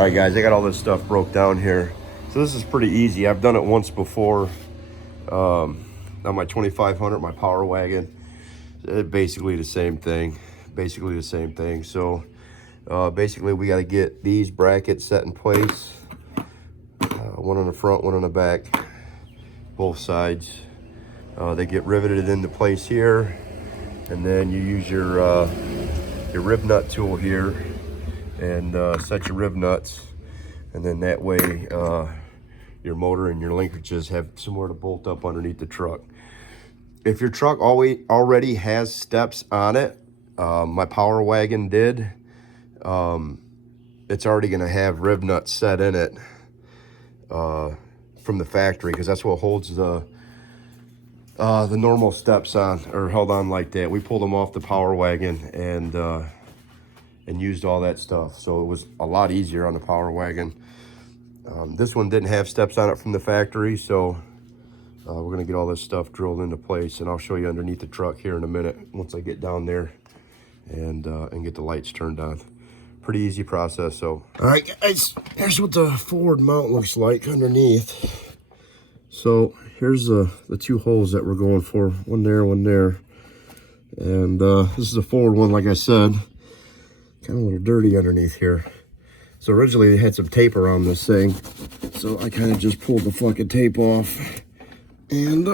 All right, guys, I got all this stuff broke down here. So this is pretty easy. I've done it once before on my 2500, my Power Wagon. Basically the same thing. So basically we got to get these brackets set in place. One on the front, one on the back, both sides. They get riveted into place here, and then you use your rib nut tool here and set your rib nuts, and then that way your motor and your linkages have somewhere to bolt up underneath the truck. If your truck already has steps on it, my Power Wagon did, it's already going to have rib nuts set in it from the factory, because that's what holds the normal steps on, or held on like that. We pulled them off the Power Wagon and used all that stuff, so it was a lot easier on the Power Wagon. This one didn't have steps on it from the factory, so we're gonna get all this stuff drilled into place, and I'll show you underneath the truck here in a minute once I get down there and get the lights turned on. Pretty easy process. So all right, guys, here's what the forward mount looks like underneath. So here's the two holes that we're going for, one there, and this is the forward one. Like I said, kind of a little dirty underneath here. So originally they had some tape around this thing, so I kind of just pulled the fucking tape off, and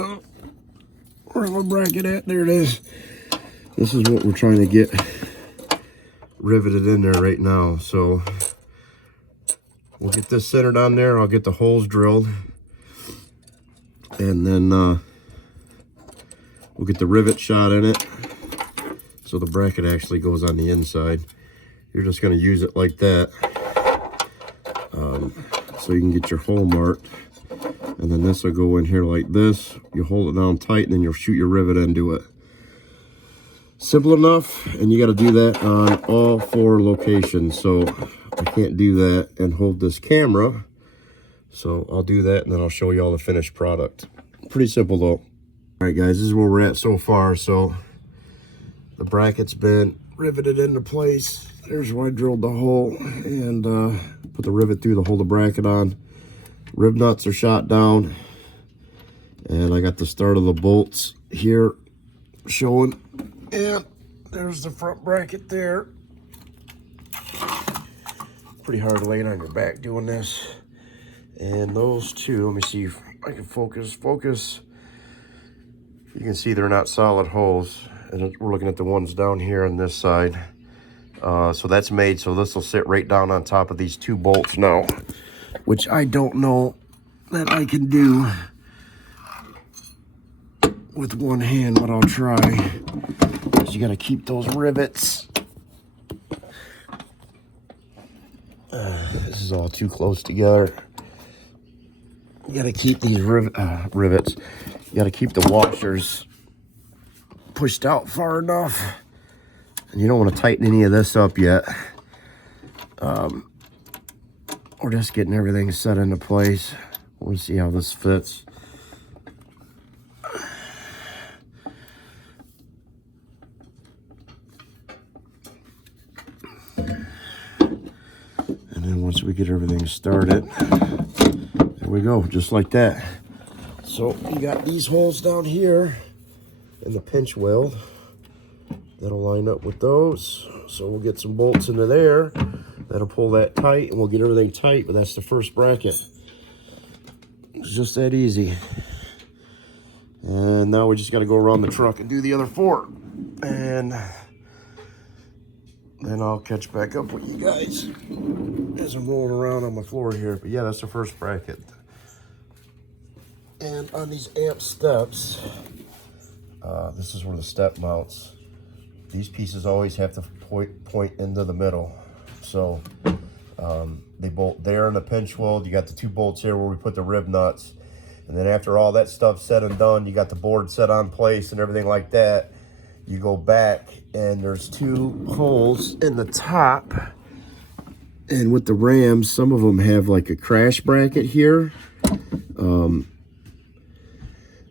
where's my bracket at? There it is. This is what we're trying to get riveted in there right now. So we'll get this centered on there. I'll get the holes drilled, and then we'll get the rivet shot in it, so the bracket actually goes on the inside. You're just going to use it like that, so you can get your hole marked, and then this will go in here like this. You hold it down tight, and then you'll shoot your rivet into it. Simple enough, and you got to do that on all 4 locations. So I can't do that and hold this camera, so I'll do that, and then I'll show you all the finished product. Pretty simple though. All right, guys, this is where we're at so far. So the bracket's been riveted into place. There's where I drilled the hole and put the rivet through to hold the bracket on. Rib nuts are shot down, and I got the start of the bolts here showing, and there's the front bracket there. Pretty hard laying on your back doing this. And those two, let me see if I can focus. You can see they're not solid holes, and we're looking at the ones down here on this side. So that's made, so this will sit right down on top of these 2 bolts now, which I don't know that I can do with one hand, but I'll try. Because you got to keep those rivets. This is all too close together. You got to keep these rivets. You got to keep the washers pushed out far enough. And you don't want to tighten any of this up yet. We're just getting everything set into place. We'll see how this fits. And then once we get everything started, there we go, just like that. So you got these holes down here and the pinch weld that'll line up with those. So we'll get some bolts into there that'll pull that tight, and we'll get everything tight. But that's the first bracket. It's just that easy. And now we just got to go around the truck and do the other 4, and then I'll catch back up with you guys as I'm rolling around on my floor here. But yeah, that's the first bracket. And on these amp steps, this is where the step mounts. These pieces always have to point into the middle. So they bolt there in the pinch weld. You got the 2 bolts here where we put the rib nuts. And then after all that stuff's said and done, you got the board set on place and everything like that. You go back, and there's 2 holes in the top. And with the Rams, some of them have like a crash bracket here.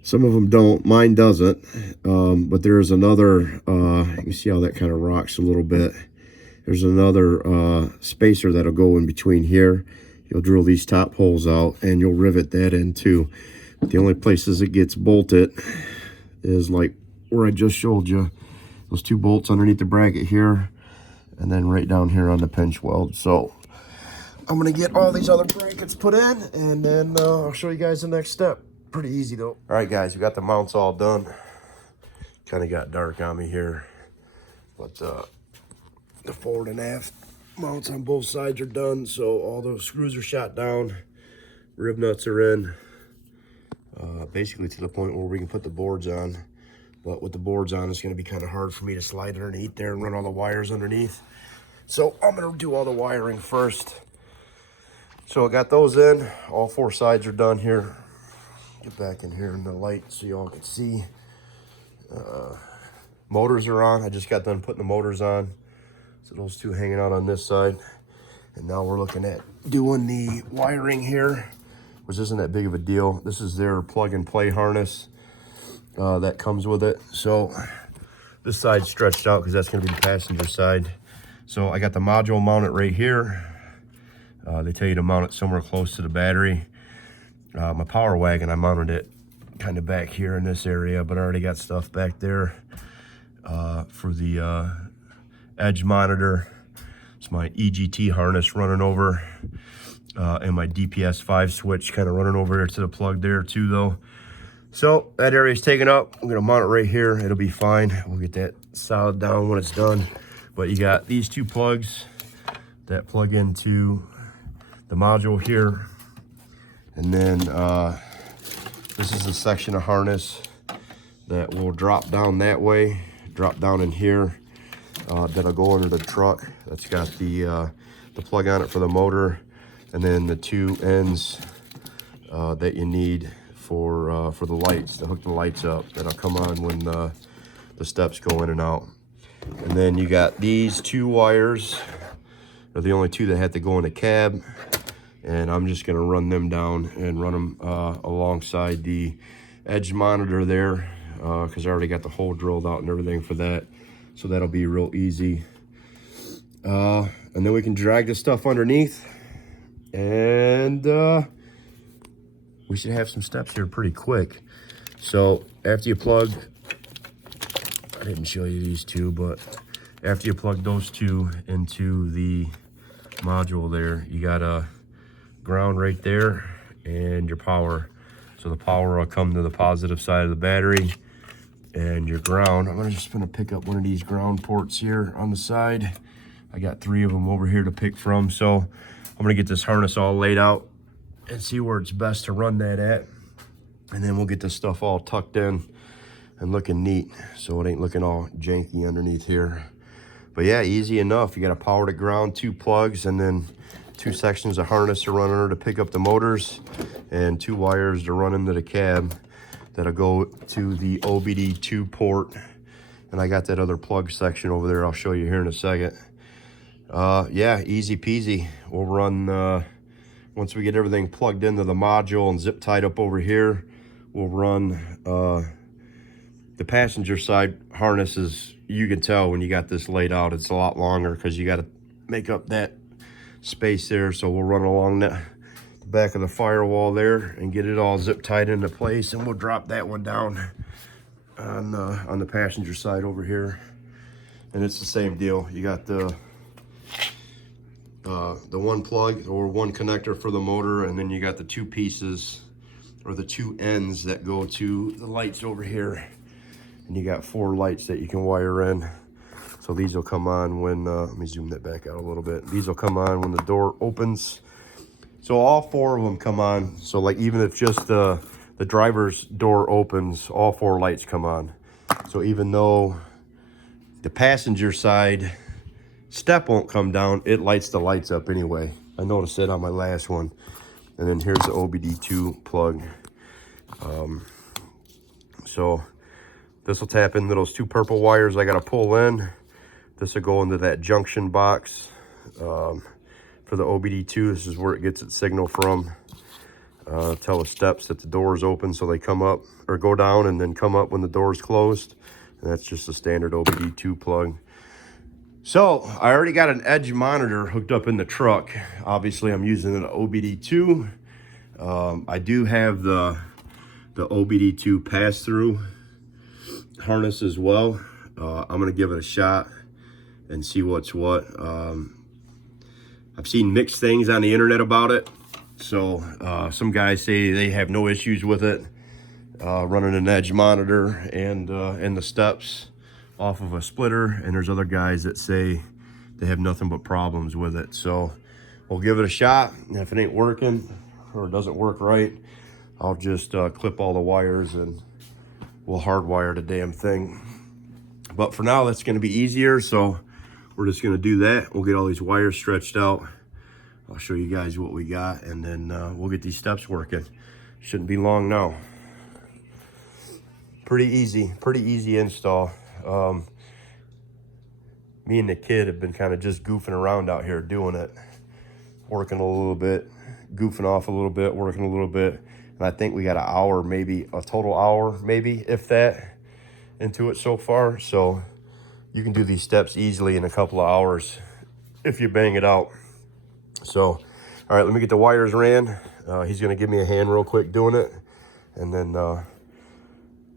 Some of them don't. Mine doesn't. But there's another, you can see how that kind of rocks a little bit. There's another spacer that'll go in between here. You'll drill these top holes out and you'll rivet that in too. The only places it gets bolted is like where I just showed you. Those 2 bolts underneath the bracket here, and then right down here on the pinch weld. So I'm gonna get all these other brackets put in, and then I'll show you guys the next step. Pretty easy though. All right guys, we got the mounts all done. Kind of got dark on me here, but the forward and aft mounts on both sides are done. So all those screws are shot down, rib nuts are in, basically to the point where we can put the boards on. But with the boards on, it's gonna be kind of hard for me to slide underneath there and run all the wires underneath. So I'm gonna do all the wiring first. So I got those in, all 4 sides are done here. Get back in here in the light so y'all can see. Motors are on. I just got done putting the motors on. So those 2 hanging out on this side. And now we're looking at doing the wiring here, which isn't that big of a deal. This is their plug and play harness that comes with it. So this side's stretched out because that's gonna be the passenger side. So I got the module mounted right here. They tell you to mount it somewhere close to the battery. My power wagon, I mounted it kind of back here in this area, but I already got stuff back there for the edge monitor. It's my EGT harness running over, and my DPS 5 switch kind of running over there to the plug there too though. So that area is taken up. I'm gonna mount it right here. It'll be fine. We'll get that solid down when it's done. But you got these 2 plugs that plug into the module here. And then this is a section of harness that will drop down that way, drop down in here. That'll go under the truck. That's got the plug on it for the motor, and then the 2 ends that you need for the lights, to hook the lights up. That'll come on when the steps go in and out. And then you got these 2 wires. They're the only 2 that have to go in the cab. And I'm just gonna run them down and run them alongside the edge monitor there, because I already got the hole drilled out and everything for that. So that'll be real easy. And then we can drag this stuff underneath, and we should have some steps here pretty quick. So after you plug, I didn't show you these 2, but after you plug those 2 into the module there, you got a ground right there and your power. So the power will come to the positive side of the battery, and your ground, I'm just gonna pick up one of these ground ports here on the side. I got 3 of them over here to pick from. So I'm gonna get this harness all laid out and see where it's best to run that at. And then we'll get this stuff all tucked in and looking neat, so it ain't looking all janky underneath here. But yeah, easy enough. You got a power to ground, 2 plugs, and then 2 sections of harness to run under to pick up the motors, and 2 wires to run into the cab that'll go to the OBD2 port. And I got that other plug section over there I'll show you here in a second. Yeah, easy peasy. We'll run, once we get everything plugged into the module and zip tied up over here, we'll run the passenger side harnesses. You can tell when you got this laid out, it's a lot longer because you got to make up that space there. So we'll run along the back of the firewall there and get it all zip tied into place, and we'll drop that one down on the passenger side over here. And it's the same deal. You got the 1 plug or 1 connector for the motor, and then you got the 2 pieces or the 2 ends that go to the lights over here. And you got 4 lights that you can wire in. So these will come on when, let me zoom that back out a little bit. These will come on when the door opens. So all 4 of them come on. So like even if just the driver's door opens, all 4 lights come on. So even though the passenger side step won't come down, it lights the lights up anyway. I noticed it on my last one. And then here's the OBD2 plug. So this will tap into those 2 purple wires I got to pull in. This will go into that junction box for the OBD2. This is where it gets its signal from. Tell the steps that the door is open, so they come up or go down and then come up when the door is closed. And that's just a standard OBD2 plug. So I already got an edge monitor hooked up in the truck. Obviously I'm using an OBD2. I do have the OBD2 pass-through harness as well. I'm gonna give it a shot and see what's what. I've seen mixed things on the internet about it. So some guys say they have no issues with it, running an edge monitor and the steps off of a splitter, and there's other guys that say they have nothing but problems with it. So we'll give it a shot, and if it ain't working or it doesn't work right, I'll just clip all the wires and we'll hardwire the damn thing. But for now, that's going to be easier, so we're just going to do that. We'll get all these wires stretched out. I'll show you guys what we got, and then we'll get these steps working. Shouldn't be long now. Pretty easy install. Me and the kid have been kind of just goofing around out here doing it, working a little bit, goofing off a little bit, working a little bit, and I think we got an hour, maybe a total hour, maybe if that, into it so far. So you can do these steps easily in a couple of hours if you bang it out. So all right, let me get the wires ran. He's gonna give me a hand real quick doing it, and then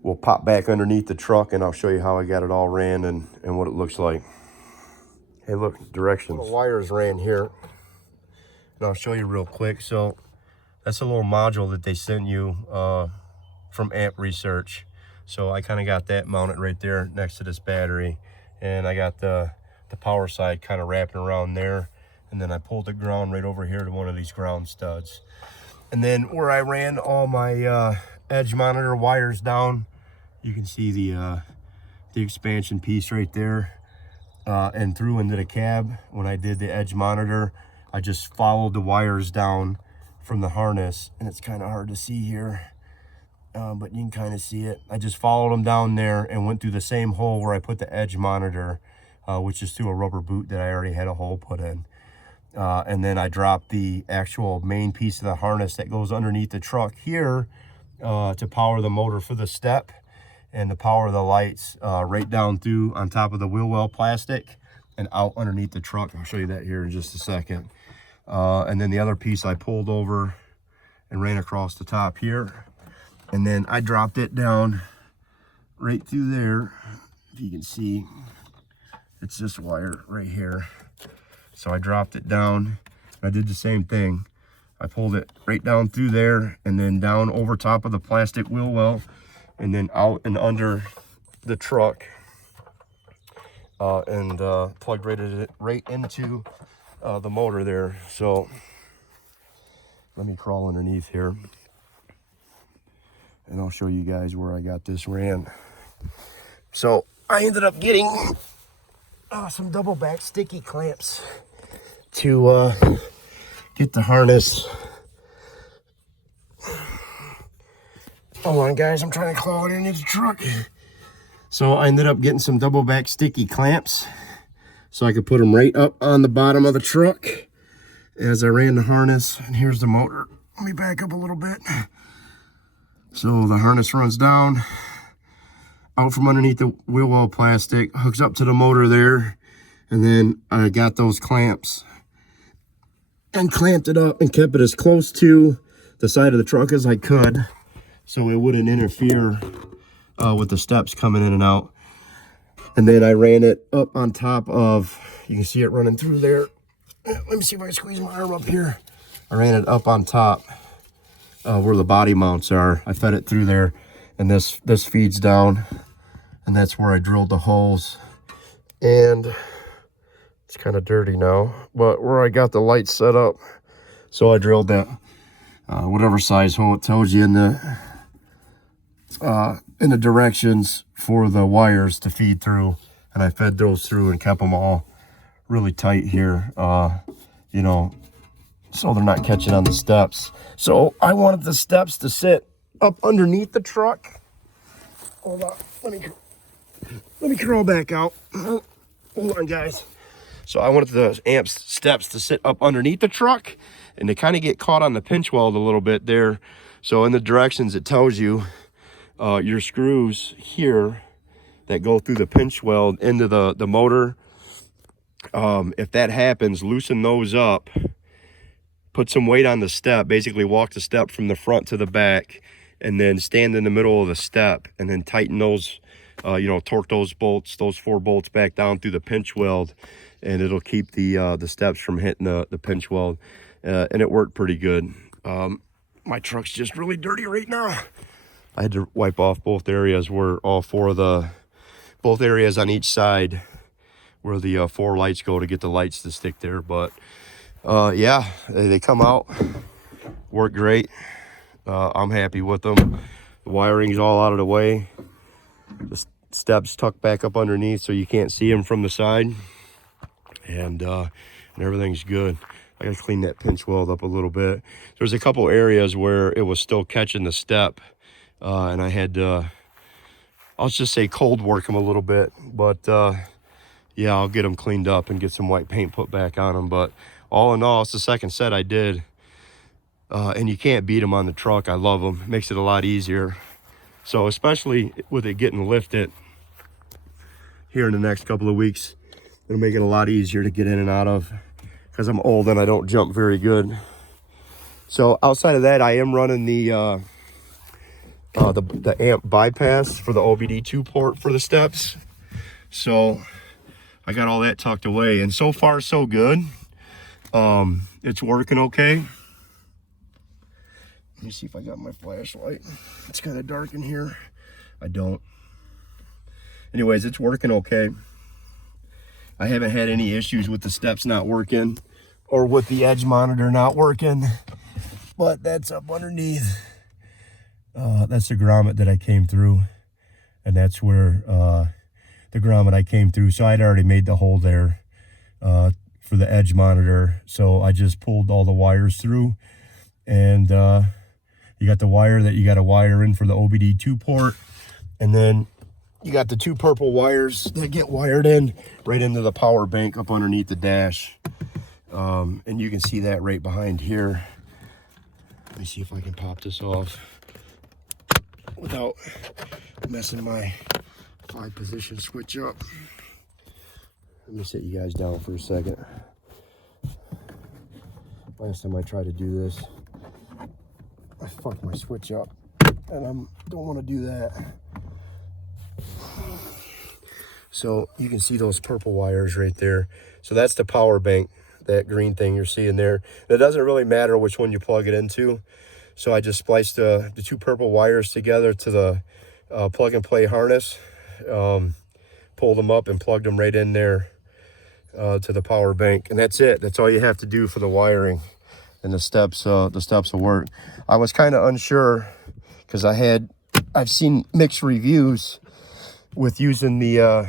we'll pop back underneath the truck and I'll show you how I got it all ran and what it looks like. Hey, look, directions. The wires ran here, and I'll show you real quick. So that's a little module that they sent you from Amp Research. So I kind of got that mounted right there next to this battery, and I got the power side kind of wrapping around there, and then I pulled the ground right over here to one of these ground studs. And then where I ran all my edge monitor wires down, you can see the expansion piece right there, and through into the cab. When I did the edge monitor, I just followed the wires down from the harness, and it's kind of hard to see here, but you can kind of see it. I just followed them down there and went through the same hole where I put the edge monitor, which is through a rubber boot that I already had a hole put in. And then I dropped the actual main piece of the harness that goes underneath the truck here to power the motor for the step and to power the lights right down through on top of the wheel well plastic and out underneath the truck. I'll show you that here in just a second. And then the other piece I pulled over and ran across the top here. And then I dropped it down right through there. If you can see, it's this wire right here. So I dropped it down. I did the same thing. I pulled it right down through there and then down over top of the plastic wheel well and then out and under the truck and plugged right into the motor there. So let me crawl underneath here and I'll show you guys where I got this ran. So I ended up getting some double back sticky clamps to get the harness. Hold on guys, I'm trying to claw it into the truck. So I ended up getting some double back sticky clamps so I could put them right up on the bottom of the truck as I ran the harness. And here's the motor. Let me back up a little bit. So the harness runs down out from underneath the wheel well plastic, hooks up to the motor there, and then I got those clamps and clamped it up and kept it as close to the side of the truck as I could so it wouldn't interfere with the steps coming in and out. And then I ran it up on top of, you can see it running through there. Let me see if I can squeeze my arm up here. I ran it up on top where the body mounts are. I fed it through there, and this feeds down, and that's where I drilled the holes. And it's kind of dirty now, but where I got the lights set up, so I drilled that whatever size hole it tells you in the directions for the wires to feed through, and I fed those through and kept them all really tight here, you know, so they're not catching on the steps. So I wanted the steps to sit up underneath the truck. Hold on, let me crawl back out. Hold on guys. So I wanted the amp steps to sit up underneath the truck and to kind of get caught on the pinch weld a little bit there. So in the directions it tells you your screws here that go through the pinch weld into the motor If that happens, loosen those up, put some weight on the step, basically walk the step from the front to the back, and then stand in the middle of the step, and then tighten those, torque those bolts, those 4 bolts back down through the pinch weld, and it'll keep the steps from hitting the pinch weld. And it worked pretty good. My truck's just really dirty right now. I had to wipe off both areas where all 4 of both areas on each side where the 4 lights go to get the lights to stick there. But yeah, they come out, work great. I'm happy with them. The wiring's all out of the way. The steps tucked back up underneath so you can't see them from the side. And everything's good. I gotta clean that pinch weld up a little bit. There's a couple areas where it was still catching the step, and I had to, I'll just say cold work them a little bit. But yeah, I'll get them cleaned up and get some white paint put back on them. But all in all, it's the second set I did, and you can't beat them on the truck. I love them. It makes it a lot easier. So especially with it getting lifted here in the next couple of weeks, it'll make it a lot easier to get in and out of, because I'm old and I don't jump very good. So outside of that, I am running the amp bypass for the OBD2 port for the steps. So I got all that tucked away, and so far so good. It's working okay. Let me see if I got my flashlight. It's kind of dark in here. I don't. Anyways, it's working okay. I haven't had any issues with the steps not working or with the edge monitor not working, but that's up underneath. That's the grommet that I came through, and that's where the grommet I came through. So I'd already made the hole there for the edge monitor. So I just pulled all the wires through, and you got the wire that you got to wire in for the OBD2 port, and then you got the 2 purple wires that get wired in right into the power bank up underneath the dash. And you can see that right behind here. Let me see if I can pop this off without messing my 5-position switch up. Let me sit you guys down for a second. Last time I tried to do this, I fucked my switch up, and I don't want to do that. So you can see those purple wires right there. So that's the power bank, that green thing you're seeing there. It doesn't really matter which one you plug it into. So I just spliced the 2 purple wires together to the plug and play harness, pulled them up and plugged them right in there to the power bank. And that's it. That's all you have to do for the wiring. And the steps will work. I was kind of unsure because I've seen mixed reviews with using the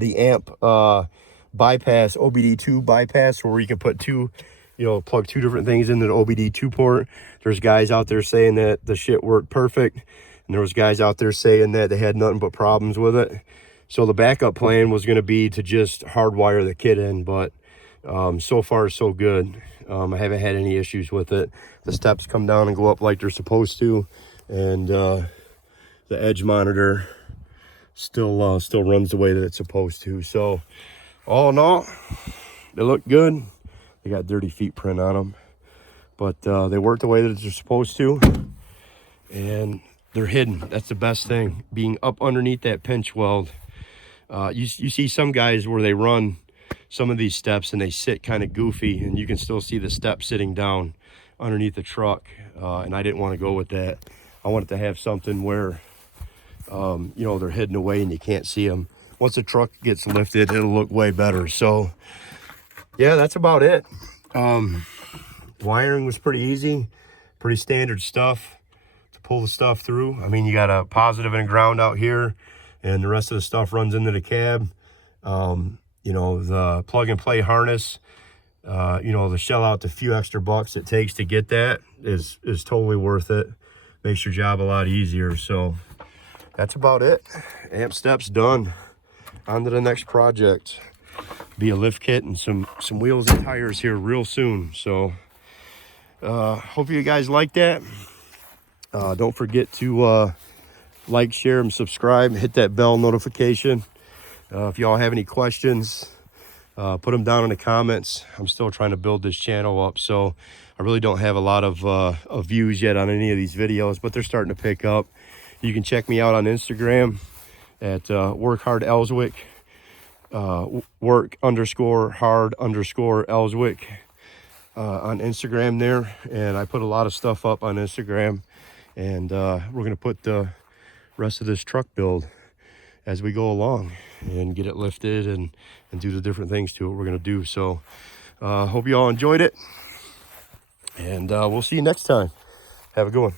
amp bypass, OBD2 bypass, where you can put plug 2 different things into the OBD2 port. There's guys out there saying that the shit worked perfect, and there was guys out there saying that they had nothing but problems with it. So the backup plan was going to be to just hardwire the kit in, but so far so good. I haven't had any issues with it. The steps come down and go up like they're supposed to, and the edge monitor still runs the way that it's supposed to. So all in all, they look good. They got dirty feet print on them, but they work the way that they're supposed to, and they're hidden. That's the best thing, being up underneath that pinch weld. You see some guys where they run some of these steps and they sit kind of goofy, and you can still see the step sitting down underneath the truck, and I didn't want to go with that. I wanted to have something where they're hidden away and you can't see them. Once the truck gets lifted, it'll look way better. So yeah, that's about it. Wiring was pretty easy, pretty standard stuff to pull the stuff through. I mean, you got a positive and a ground out here, and the rest of the stuff runs into the cab. The plug and play harness, the shell out the few extra bucks it takes to get that is totally worth it. Makes your job a lot easier. So that's about it. Amp steps done. On to the next project. Be a lift kit and some wheels and tires here real soon. So hope you guys like that. Don't forget to like, share, and subscribe. Hit that bell notification. If y'all have any questions, Put them down in the comments. I'm still trying to build this channel up, so I really don't have a lot of views yet on any of these videos, but they're starting to pick up. You can check me out on Instagram at Work Hard Ellswick, work_hard_Ellswick on Instagram there. And I put a lot of stuff up on Instagram, and we're gonna put the rest of this truck build as we go along and get it lifted and do the different things to it we're gonna do. So hope you all enjoyed it, and we'll see you next time. Have a good one.